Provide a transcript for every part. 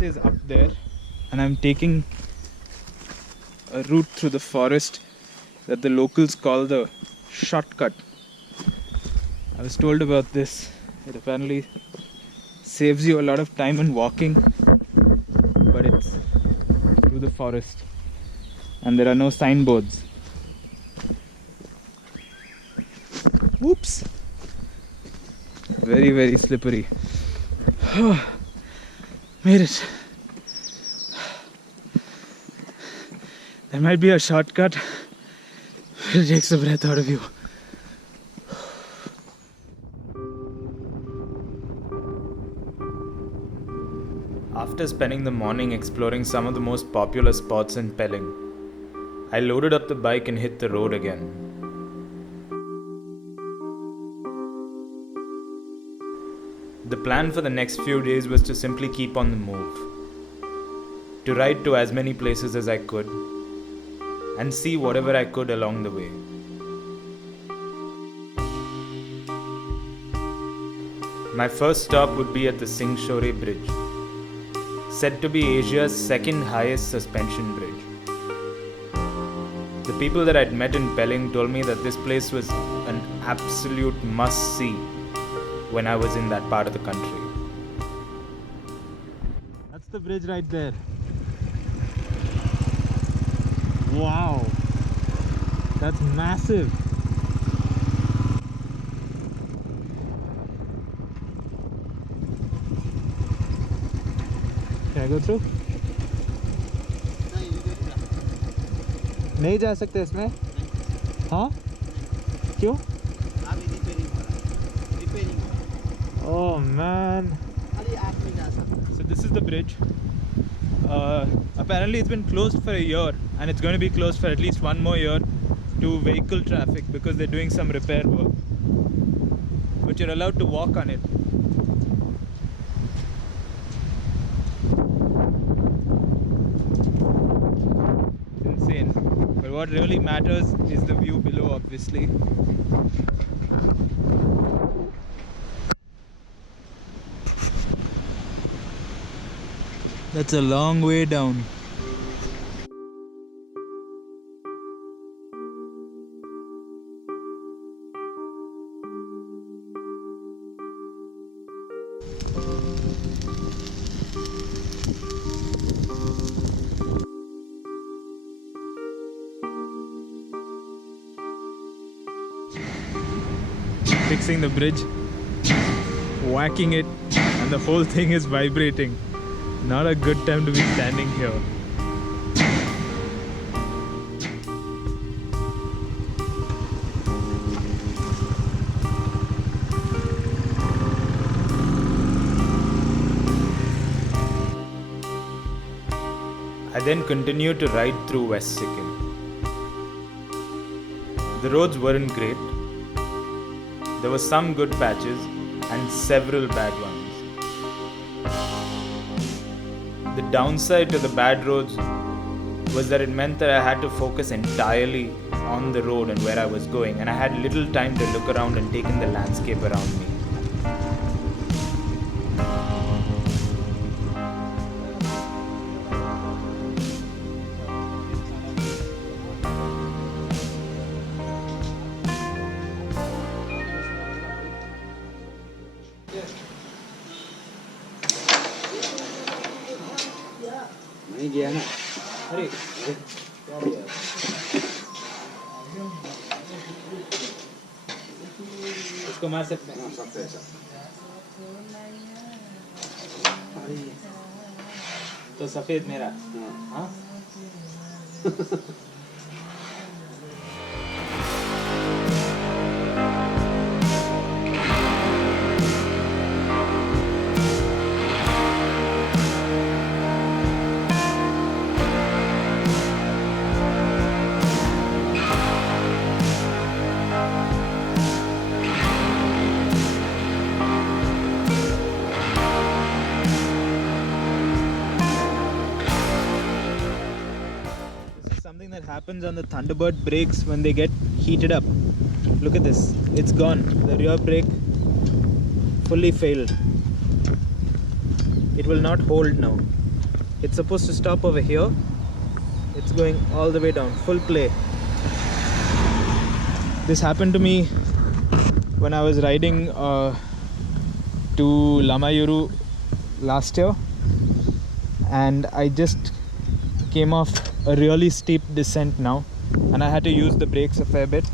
entrance is up there, and I'm taking a route through the forest that the locals call the shortcut. I was told about this. It apparently saves you a lot of time in walking, but it's through the forest and there are no signboards. Whoops! Very, very slippery. Made it. There might be a shortcut. It takes the breath out of you. After spending the morning exploring some of the most popular spots in Pelling, I loaded up the bike and hit the road again. The plan for the next few days was to simply keep on the move, to ride to as many places as I could, and see whatever I could along the way. My first stop would be at the Singshore bridge, said to be Asia's second highest suspension bridge. The people that I'd met in Pelling told me that this place was an absolute must-see when I was in that part of the country. That's the bridge right there. Wow, that's massive. Can I go through? नहीं जा सकते इसमें? हाँ? क्यों? Oh man. So this is the bridge. Apparently it's been closed for a year, and it's going to be closed for at least one more year to vehicle traffic because they're doing some repair work. But you're allowed to walk on it. It's insane. But what really matters is the view below, obviously. That's a long way down. Fixing the bridge, whacking it, and the whole thing is vibrating. Not a good time to be standing here. I then continued to ride through West Sikkim. The roads weren't great. There were some good patches and several bad ones. The downside to the bad roads was that it meant that I had to focus entirely on the road and where I was going, and I had little time to look around and take in the landscape around me. नहीं गया ना अरे इसको मार सकते हैं सकते हैं तो सफेद मेरा हाँ happens on the Thunderbird brakes when they get heated up. Look at this, it's gone. The rear brake fully failed. It will not hold now. It's supposed to stop over here. It's going all the way down, full play. This happened to me when I was riding to Lamayuru last year, and I just came off a really steep descent now, and I had to use the brakes a fair bit,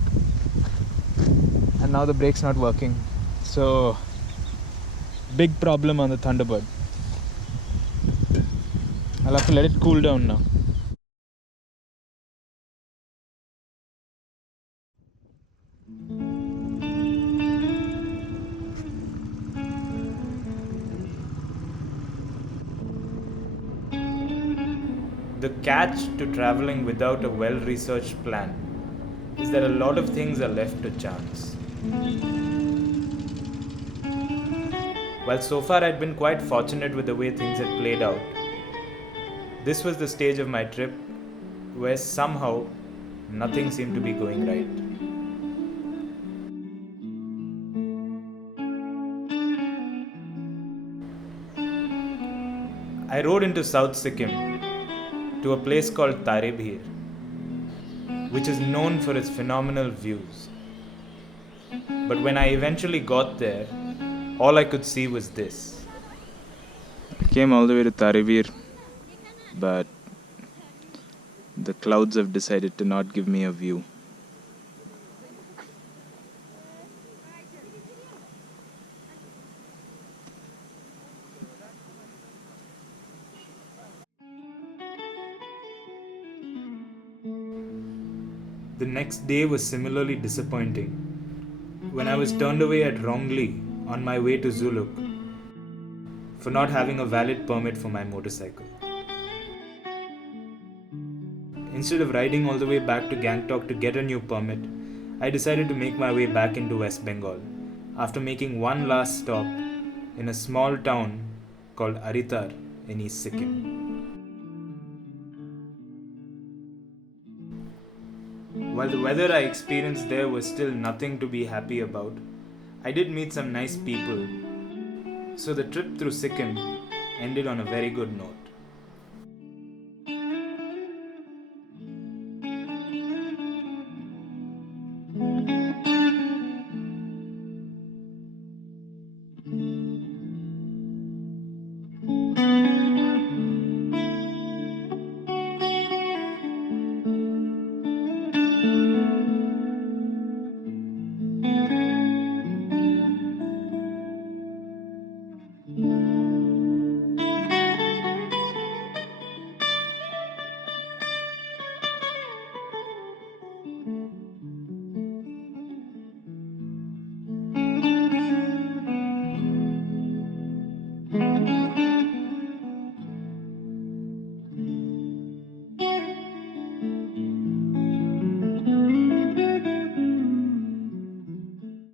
and now the brake's not working. So big problem on the Thunderbird. I'll have to let it cool down now. The catch to traveling without a well-researched plan is that a lot of things are left to chance. While so far I'd been quite fortunate with the way things had played out, this was the stage of my trip where somehow nothing seemed to be going right. I rode into South Sikkim to a place called Tarey, Bhir, which is known for its phenomenal views. But when I eventually got there, all I could see was this. I came all the way to Tarey, but the clouds have decided to not give me a view. The next day was similarly disappointing when I was turned away at Rongli on my way to Zuluk for not having a valid permit for my motorcycle. Instead of riding all the way back to Gangtok to get a new permit, I decided to make my way back into West Bengal after making one last stop in a small town called Aritar in East Sikkim. While the weather I experienced there was still nothing to be happy about, I did meet some nice people, so the trip through Sikkim ended on a very good note.